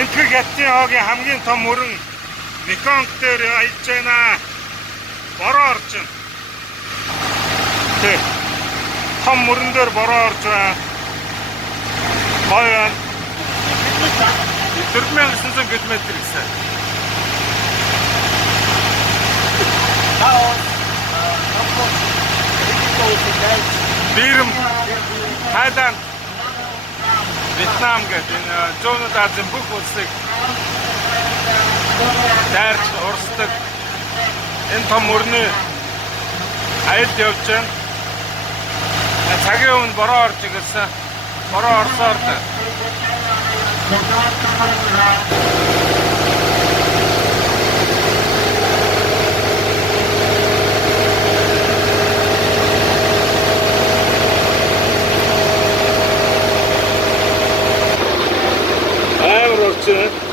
энтгэгтийн хоогийн хамгийн том мөрөн Меконг дээр аялж байна. Бороо орж байна. Тэг. Том мөрөн дээр бороо орж байна. Баян 4900 км гэсэн. Бирм, Тайланд, Вьетнам гэдэг энэ зүүнүүд Азийн бүх улсыг дайрч урсдаг энэ том мөрний аялд явж байна. Цагийн өмнө бороо орж ирсэн. Бороо орсоор амар орж байна.